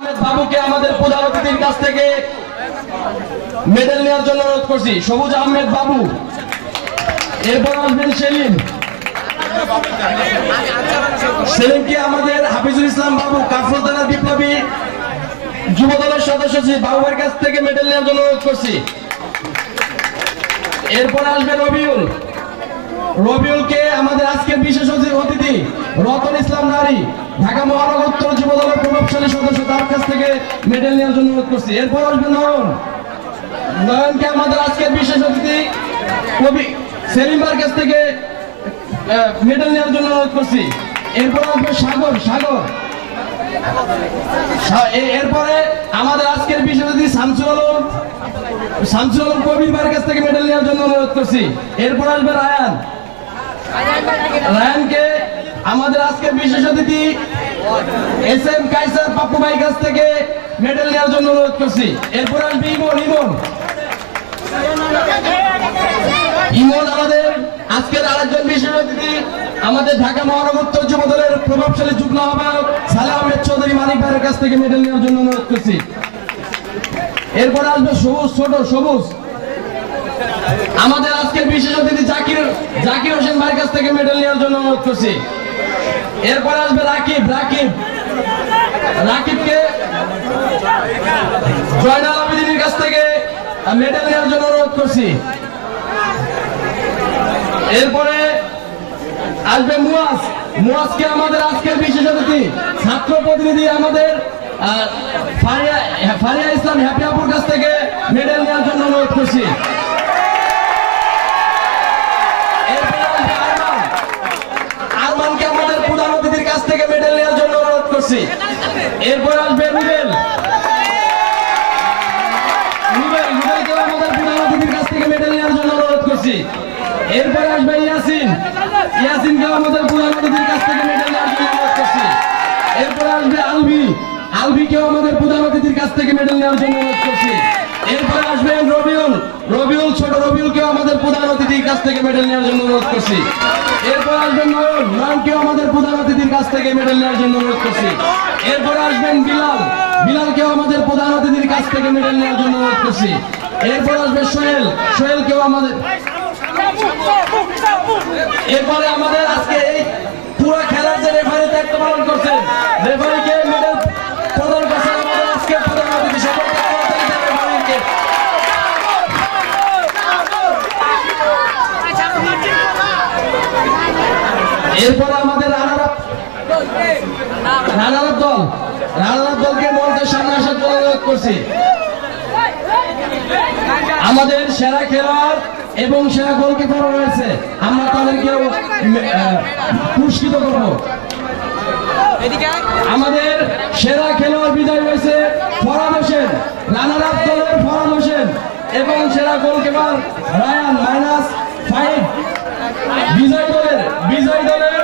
বাবুকে আমাদের প্রধান অতিথির কাছ থেকে মেডেল নেওয়ার জন্য অনুরোধ করছি। সবুজ আহমেদ বাবু, এরপর আসবেন সেলিমকে আমাদের হাফিজুল ইসলাম বাবু কাফরুল থানার বিপ্লবী যুব দলের সদস্য বাবুর কাছ থেকে মেডেল নেওয়ার জন্য অনুরোধ করছি। এরপর আসবে রবিউলকে আমাদের আজকের বিশেষ অতিথি রতন ইসলাম নারী ঢাকা মহানগর উত্তর যুব দলের প্রভাবশালী সদস্য, তার কাছ থেকে মেডেল নেওয়ার জন্য অনুরোধ করছি। এরপর আসবে নয়নকে আমাদের আজকের বিশেষ অতিথি কবি সেলিমার কাছ থেকে মেডেল নেওয়ার জন্য অনুরোধ করছি। এরপর আসবে এরপরে আমাদের আজকের বিশেষ অতিথি শামসুল আলম কবির ভাইয়ের কাছ থেকে মেডেল নেওয়ার জন্য অনুরোধ করছি। এরপর আসবে রায়ানকে আমাদের আজকের বিশেষ অতিথি SM কাইসার পাপ্পু ভাইয়ের কাছ থেকে মেডেল নেওয়ার জন্য অনুরোধ করছি। এরপর আসবে ইমন আমাদের আজকের আরেকজন বিশেষ অতিথি আমাদের ঢাকা মহানগর উত্তর যুব দলের প্রভাবশালী যুগ্ম আহ্বায়ক সালেহ আহমেদ চৌধুরী মানিক ভাইয়ের কাছ থেকে মেডেল নেওয়ার জন্য অনুরোধ করছি। এরপর আসবে সবুজ আমাদের আজকের বিশেষ অতিথি জাকির হোসেন ভাইয়ের কাছ থেকে মেডেল নেওয়ার জন্য অনুরোধ করছি। এরপর আসবে রাকিবকে জয়নাল আবেদিনের কাছ থেকে মেডেল নেওয়ার জন্য অনুরোধ করছি। এরপরে আসবে মুয়াজকে আমাদের আজকের বিশেষ অতিথি ছাত্র প্রতিনিধি আমাদের ফারিয়া ইসলাম হ্যাপি আপুর কাছ থেকে মেডেল নেওয়ার জন্য অনুরোধ করছি। আরমানকে আমাদের প্রধান অতিথির কাছ থেকে মেডেল নেওয়ার জন্য অনুরোধ করছি। এরপর আসবে রুবেলকেও আমাদের প্রধান অতিথির কাছ থেকে মেডেল নেওয়ার জন্য অনুরোধ করছি। এরপরে আসবে ইয়াসিনকেও আমাদের প্রধান অতিথির কাছ থেকে মেডেল নেওয়ার জন্য অনুরোধ করছি। এরপরে আসবে আলভিকেও আমাদের প্রধান অতিথির কাছ থেকে মেডেল নেওয়ার জন্য অনুরোধ করছি। এরপরে আসবেন রবিউল ছোট রবিউলকেও আমাদের প্রধান অতিথির কাছ থেকে মেডেল নেওয়ার জন্য অনুরোধ করছি। এরপর আসবেন নয়নকেও আমাদের প্রধান অতিথির কাছ থেকে মেডেল নেওয়ার জন্য অনুরোধ করছি। এরপরে আসবেন বিলালকেও আমাদের প্রধান অতিথির কাছ থেকে মেডেল নেওয়ার জন্য অনুরোধ করছি। এরপর আসবে সোহেলকেও আমাদের। এরপরে আমাদের আজকে এই পুরো খেলার যে রেফারি দায়িত্ব পালন করছেন, রেফারিকে মেডেল প্রদান করছেন আমাদের আজকে প্রধান অতিথি। সকলকে এরপরে আমাদের রানার দলকে মঞ্চের সামনে আসার জন্য অনুরোধ করছি। আমাদের সেরা খেলোয়াড় এবং সেরা গোলকিপার রয়েছে, আমরা তাদেরকে পুরস্কৃত করব। আমাদের সেরা খেলোয়াড় বিজয় হয়েছে ফরহাদ হোসেন, রানার আপ দলের ফরহাদ হোসেন, এবং সেরা গোলকিপার রায়ান -5। বিজয় দলের